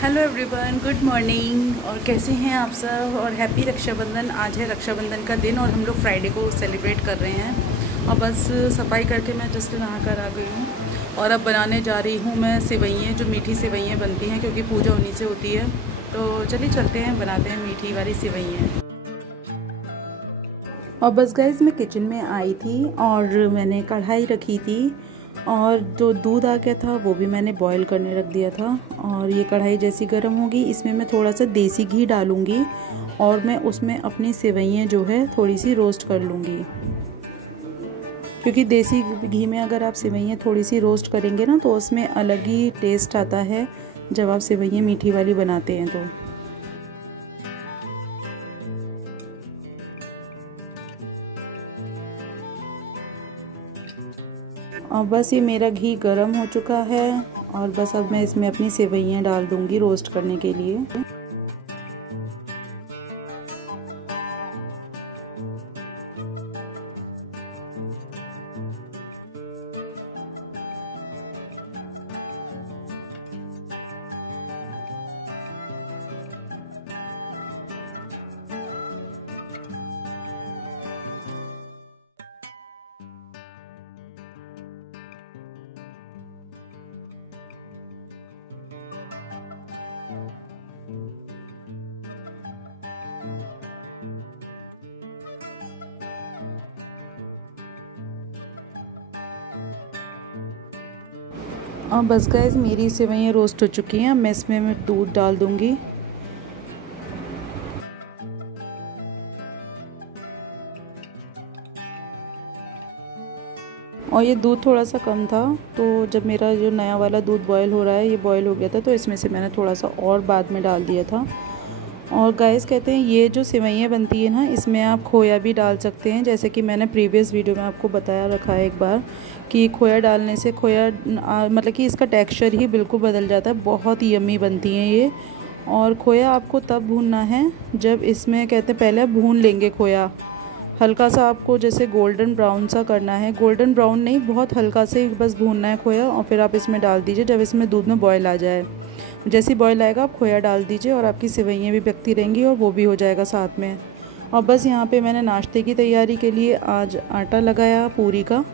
Hello everyone, good morning. और कैसे हैं आप सब। और हैप्पी रक्षाबंधन। आज है रक्षाबंधन का दिन और हम लोग फ्राइडे को सेलिब्रेट कर रहे हैं। और बस सफाई करके मैं जस्ट नहा कर आ गई हूँ और अब बनाने जा रही हूँ मैं सेवइयाँ, जो मीठी सेवइयाँ बनती हैं क्योंकि पूजा उन्हीं से होती है। तो चलिए चलते हैं, बनाते हैं मीठी वाली सेवइयाँ। और बस गाइस मैं किचन में आई थी और मैंने कढ़ाई रखी थी और जो दूध आ गया था वो भी मैंने बॉईल करने रख दिया था। और ये कढ़ाई जैसी गर्म होगी इसमें मैं थोड़ा सा देसी घी डालूंगी और मैं उसमें अपनी सेवइयाँ जो है थोड़ी सी रोस्ट कर लूँगी। क्योंकि देसी घी में अगर आप सेवइयाँ थोड़ी सी रोस्ट करेंगे ना तो उसमें अलग ही टेस्ट आता है जब आप सेवइयाँ मीठी वाली बनाते हैं तो। और बस ये मेरा घी गरम हो चुका है और बस अब मैं इसमें अपनी सेवइयाँ डाल दूंगी रोस्ट करने के लिए। और बस गाइस मेरी सेवइयाँ रोस्ट हो चुकी हैं। मैं इसमें दूध डाल दूंगी। और ये दूध थोड़ा सा कम था तो जब मेरा जो नया वाला दूध बॉयल हो रहा है ये बॉयल हो गया था तो इसमें से मैंने थोड़ा सा और बाद में डाल दिया था। और गाइस कहते हैं ये जो सेवइयाँ बनती है ना इसमें आप खोया भी डाल सकते हैं, जैसे कि मैंने प्रीवियस वीडियो में आपको बताया रखा है एक बार कि खोया डालने से खोया मतलब कि इसका टेक्सचर ही बिल्कुल बदल जाता है। बहुत यम्मी बनती हैं ये। और खोया आपको तब भूनना है जब इसमें कहते हैं पहले भून लेंगे खोया, हल्का सा आपको जैसे गोल्डन ब्राउन सा करना है। गोल्डन ब्राउन नहीं, बहुत हल्का से बस भूनना है खोया और फिर आप इसमें डाल दीजिए जब इसमें दूध में बॉयल आ जाए। जैसे बॉयल आएगा आप खोया डाल दीजिए और आपकी सेवइयाँ भी पकती रहेंगी और वो भी हो जाएगा साथ में। और बस यहाँ पे मैंने नाश्ते की तैयारी के लिए आज आटा लगाया पूरी का।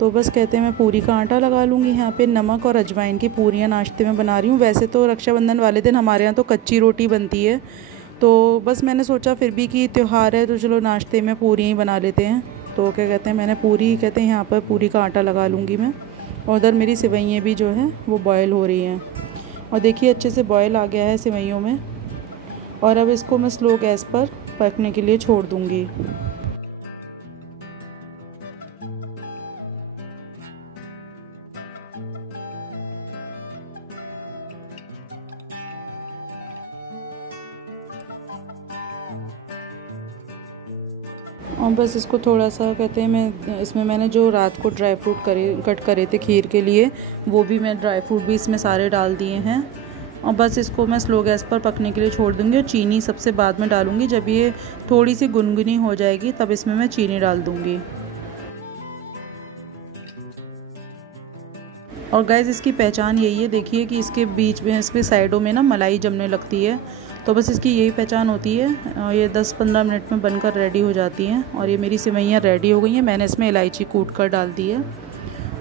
तो बस कहते हैं मैं पूरी का आटा लगा लूँगी। यहाँ पे नमक और अजवाइन की पूरियाँ नाश्ते में बना रही हूँ। वैसे तो रक्षाबंधन वाले दिन हमारे यहाँ तो कच्ची रोटी बनती है, तो बस मैंने सोचा फिर भी कि त्यौहार है तो चलो नाश्ते में पूरी ही बना लेते हैं। तो क्या कहते हैं मैंने पूरी कहते हैं यहाँ पर पूरी का आटा लगा लूँगी मैं। और उधर मेरी सेवइयाँ भी जो है वो बॉयल हो रही हैं और देखिए अच्छे से बॉयल आ गया है सेवइयों में। और अब इसको मैं स्लो गैस पर पकने के लिए छोड़ दूँगी। और बस इसको थोड़ा सा कहते हैं मैं इसमें मैंने जो रात को ड्राई फ्रूट कट करे थे खीर के लिए वो भी मैं ड्राई फ्रूट भी इसमें सारे डाल दिए हैं। और बस इसको मैं स्लो गैस पर पकने के लिए छोड़ दूँगी और चीनी सबसे बाद में डालूँगी। जब ये थोड़ी सी गुनगुनी हो जाएगी तब इसमें मैं चीनी डाल दूँगी। और गैस इसकी पहचान यही है, देखिए कि इसके बीच में इसके साइडों में ना मलाई जमने लगती है, तो बस इसकी यही पहचान होती है। ये 10-15 मिनट में बनकर रेडी हो जाती हैं। और ये मेरी सेवइयाँ रेडी हो गई हैं। मैंने इसमें इलायची कूट कर डाल दी है।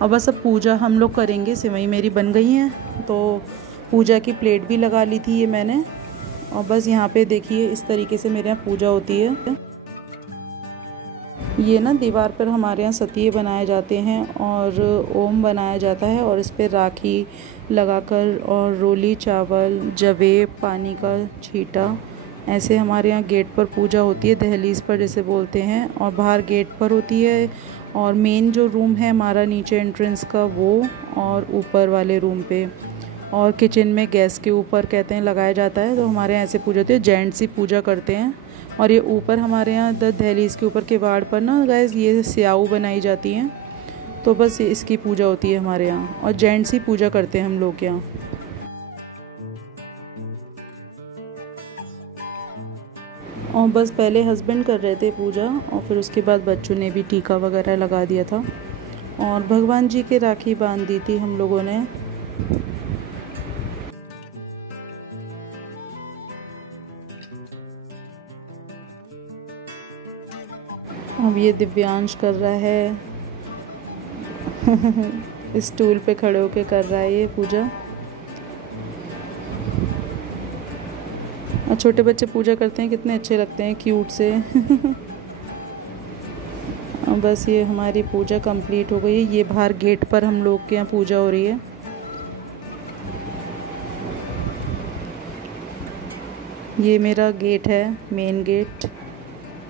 और बस अब पूजा हम लोग करेंगे। सेवई मेरी बन गई हैं तो पूजा की प्लेट भी लगा ली थी ये मैंने। और बस यहाँ पे देखिए इस तरीके से मेरे यहाँ पूजा होती है। ये ना दीवार पर हमारे यहाँ सतिये बनाए जाते हैं और ओम बनाया जाता है और इस पर राखी लगाकर और रोली चावल जवे पानी का छींटा, ऐसे हमारे यहाँ गेट पर पूजा होती है, दहलीज पर जैसे बोलते हैं। और बाहर गेट पर होती है और मेन जो रूम है हमारा नीचे एंट्रेंस का वो, और ऊपर वाले रूम पे और किचन में गैस के ऊपर कहते हैं लगाया जाता है। तो हमारे यहाँ ऐसे पूजा होती है, जेंट्स ही पूजा करते हैं। और ये ऊपर हमारे यहाँ दहलीज के ऊपर किवाड़ पर ना गैस ये स्याऊ बनाई जाती हैं, तो बस इसकी पूजा होती है हमारे यहाँ और जेंट्स ही पूजा करते हैं हम लोग यहाँ। और बस पहले हस्बैंड कर रहे थे पूजा और फिर उसके बाद बच्चों ने भी टीका वगैरह लगा दिया था और भगवान जी के राखी बांध दी थी हम लोगों ने। अब ये दिव्यांश कर रहा है स्टूल पे खड़े होके कर रहा है ये पूजा। और छोटे बच्चे पूजा करते हैं कितने अच्छे लगते हैं, क्यूट से। बस ये हमारी पूजा कंप्लीट हो गई है। ये बाहर गेट पर हम लोग के यहाँ पूजा हो रही है। ये मेरा गेट है, मेन गेट।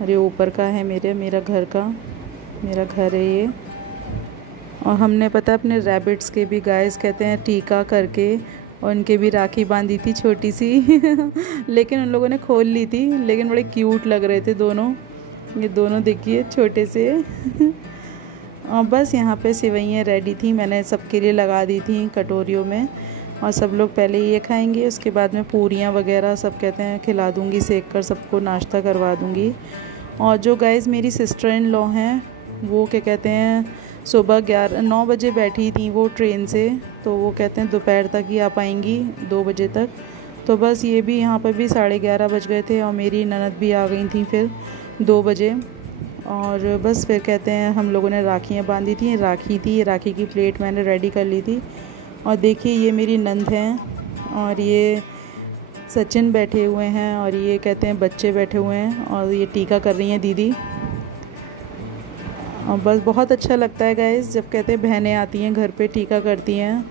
अरे ऊपर का है मेरा घर का, मेरा घर है ये। और हमने पता अपने रैबिट्स के भी, गाइस कहते हैं, टीका करके और उनके भी राखी बांधी थी छोटी सी। लेकिन उन लोगों ने खोल ली थी, लेकिन बड़े क्यूट लग रहे थे दोनों। ये दोनों देखिए छोटे से। और बस यहाँ पे सेवइयाँ रेडी थी, मैंने सबके लिए लगा दी थी कटोरियों में। और सब लोग पहले ये खाएंगे, उसके बाद में पूरियाँ वगैरह सब कहते हैं खिला दूँगी, सेक कर सबको नाश्ता करवा दूँगी। और जो गाइस मेरी सिस्टर इन लॉ हैं वो क्या कहते हैं सुबह 9 बजे बैठी थी वो ट्रेन से, तो वो कहते हैं दोपहर तक ही आ पाएंगी, 2 बजे तक। तो बस ये भी यहाँ पर भी 11:30 बज गए थे और मेरी ननद भी आ गई थी फिर 2 बजे। और बस फिर कहते हैं हम लोगों ने राखियाँ बांधी थी, राखी की प्लेट मैंने रेडी कर ली थी। और देखिए ये मेरी नंद हैं और ये सचिन बैठे हुए हैं और ये कहते हैं बच्चे बैठे हुए हैं और ये टीका कर रही हैं दीदी। और बस बहुत अच्छा लगता है गाइस जब कहते हैं बहनें आती हैं घर पे टीका करती हैं।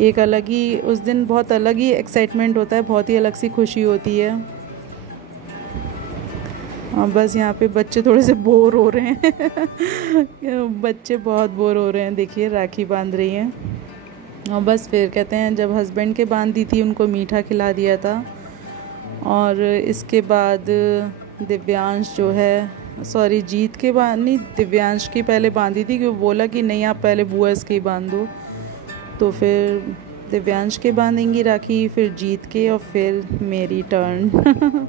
एक अलग ही उस दिन बहुत अलग ही एक्साइटमेंट होता है, बहुत ही अलग सी खुशी होती है। और बस यहाँ पे बच्चे थोड़े से बोर हो रहे हैं। बच्चे बहुत बोर हो रहे हैं, देखिए राखी बांध रही हैं। और बस फिर कहते हैं जब हस्बैंड के बांध दी थी उनको मीठा खिला दिया था। और इसके बाद दिव्यांश जो है, सॉरी जीत के नहीं, दिव्यांश की पहले बांधी थी, क्योंकि बोला कि नहीं आप पहले बुआ इसके बांध दो। तो फिर दिव्यांश के बांधेंगी राखी, फिर जीत के, और फिर मेरी टर्न।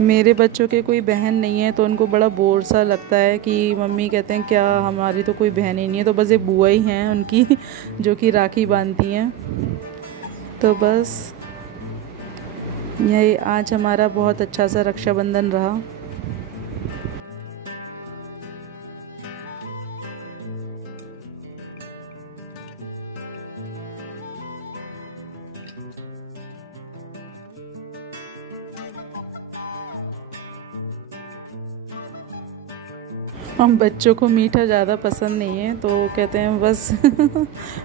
मेरे बच्चों के कोई बहन नहीं है तो उनको बड़ा बोर सा लगता है कि मम्मी कहते हैं क्या हमारी तो कोई बहन ही नहीं है, तो बस ये बुआ ही हैं उनकी जो कि राखी बांधती हैं। तो बस यही आज हमारा बहुत अच्छा सा रक्षाबंधन रहा। हम बच्चों को मीठा ज़्यादा पसंद नहीं है तो कहते हैं बस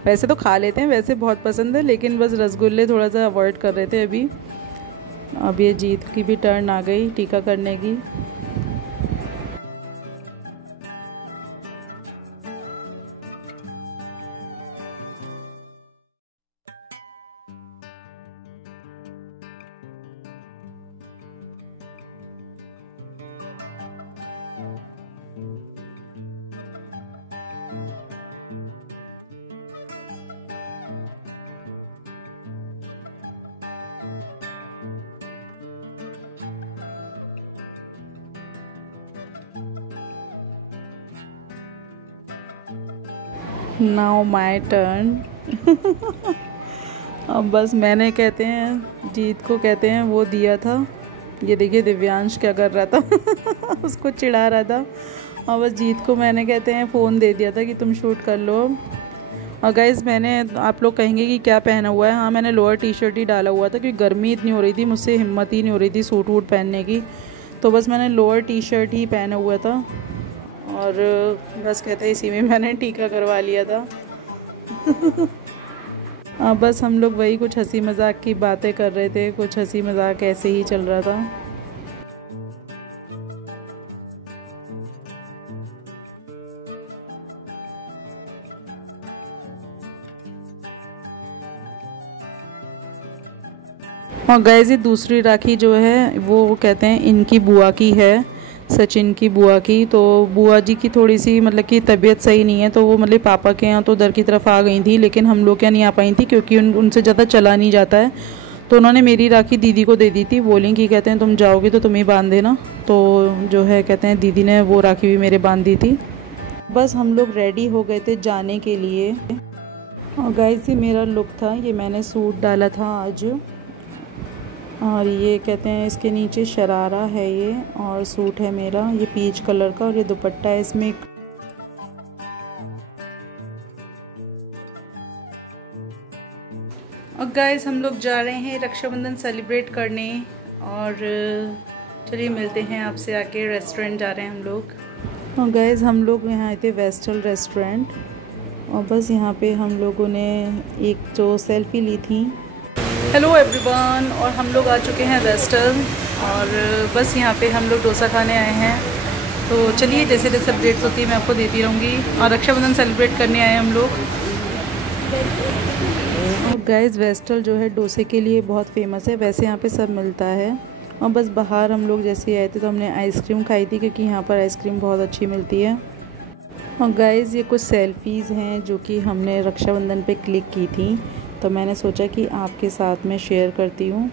वैसे तो खा लेते हैं, वैसे बहुत पसंद है, लेकिन बस रसगुल्ले थोड़ा सा अवॉइड कर रहे थे अभी। अब ये जीत की भी टर्न आ गई टीका करने की। Now my turn. अब बस मैंने कहते हैं जीत को कहते हैं वो दिया था। ये देखिए दिव्यांश क्या कर रहा था। उसको चिढ़ा रहा था। और बस जीत को मैंने कहते हैं फ़ोन दे दिया था कि तुम शूट कर लो। और गाइस मैंने, आप लोग कहेंगे कि क्या पहना हुआ है, हाँ मैंने लोअर टी शर्ट ही डाला हुआ था क्योंकि गर्मी इतनी हो रही थी, मुझसे हिम्मत ही नहीं हो रही थी सूट वूट पहनने की। तो बस मैंने लोअर टी शर्ट ही पहना हुआ था और बस कहते हैं इसी में मैंने टीका करवा लिया था। अब बस हम लोग वही कुछ हंसी मजाक की बातें कर रहे थे, कुछ हंसी मजाक ऐसे ही चल रहा था। और गाइस ये दूसरी राखी जो है वो कहते हैं इनकी बुआ की है, सचिन की बुआ की। तो बुआ जी की थोड़ी सी मतलब कि तबीयत सही नहीं है, तो वो मतलब पापा के यहाँ तो उधर की तरफ आ गई थी, लेकिन हम लोग क्या नहीं आ पाई थी क्योंकि उनसे ज़्यादा चला नहीं जाता है। तो उन्होंने मेरी राखी दीदी को दे दी थी, बोली कि कहते हैं तुम जाओगी तो तुम ही बांध देना। तो जो है कहते हैं दीदी ने वो राखी भी मेरे बांध दी थी। बस हम लोग रेडी हो गए थे जाने के लिए। और गाइस ये मेरा लुक था, ये मैंने सूट डाला था आज। और ये कहते हैं इसके नीचे शरारा है ये, और सूट है मेरा ये पीच कलर का, और ये दुपट्टा है इसमें। और गाइस हम लोग जा रहे हैं रक्षाबंधन सेलिब्रेट करने, और चलिए मिलते हैं आपसे आके। रेस्टोरेंट जा रहे हैं हम लोग। और गाइस हम लोग यहाँ आए थे वेस्टल रेस्टोरेंट, और बस यहाँ पे हम लोगों ने एक जो सेल्फ़ी ली थी। हेलो एवरीवन, और हम लोग आ चुके हैं वेस्टल, और बस यहाँ पे हम लोग डोसा खाने आए हैं। तो चलिए जैसे जैसे अपडेट्स होती है मैं आपको देती रहूँगी। और रक्षाबंधन सेलिब्रेट करने आए हम लोग। और गाइस वेस्टल जो है डोसे के लिए बहुत फेमस है, वैसे यहाँ पे सब मिलता है। और बस बाहर हम लोग जैसे आए थे तो हमने आइसक्रीम खाई थी, क्योंकि यहाँ पर आइसक्रीम बहुत अच्छी मिलती है। और गाइस ये कुछ सेल्फ़ीज़ हैं जो कि हमने रक्षाबंधन पे क्लिक की थी, तो मैंने सोचा कि आपके साथ में शेयर करती हूँ।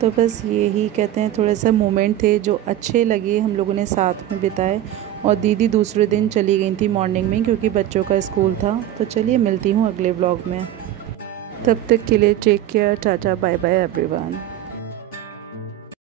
तो बस यही कहते हैं थोड़े से मोमेंट थे जो अच्छे लगे, हम लोगों ने साथ में बिताए। और दीदी दूसरे दिन चली गई थी मॉर्निंग में, क्योंकि बच्चों का स्कूल था। तो चलिए मिलती हूँ अगले व्लॉग में, तब तक के लिए take care, tata bye bye everyone.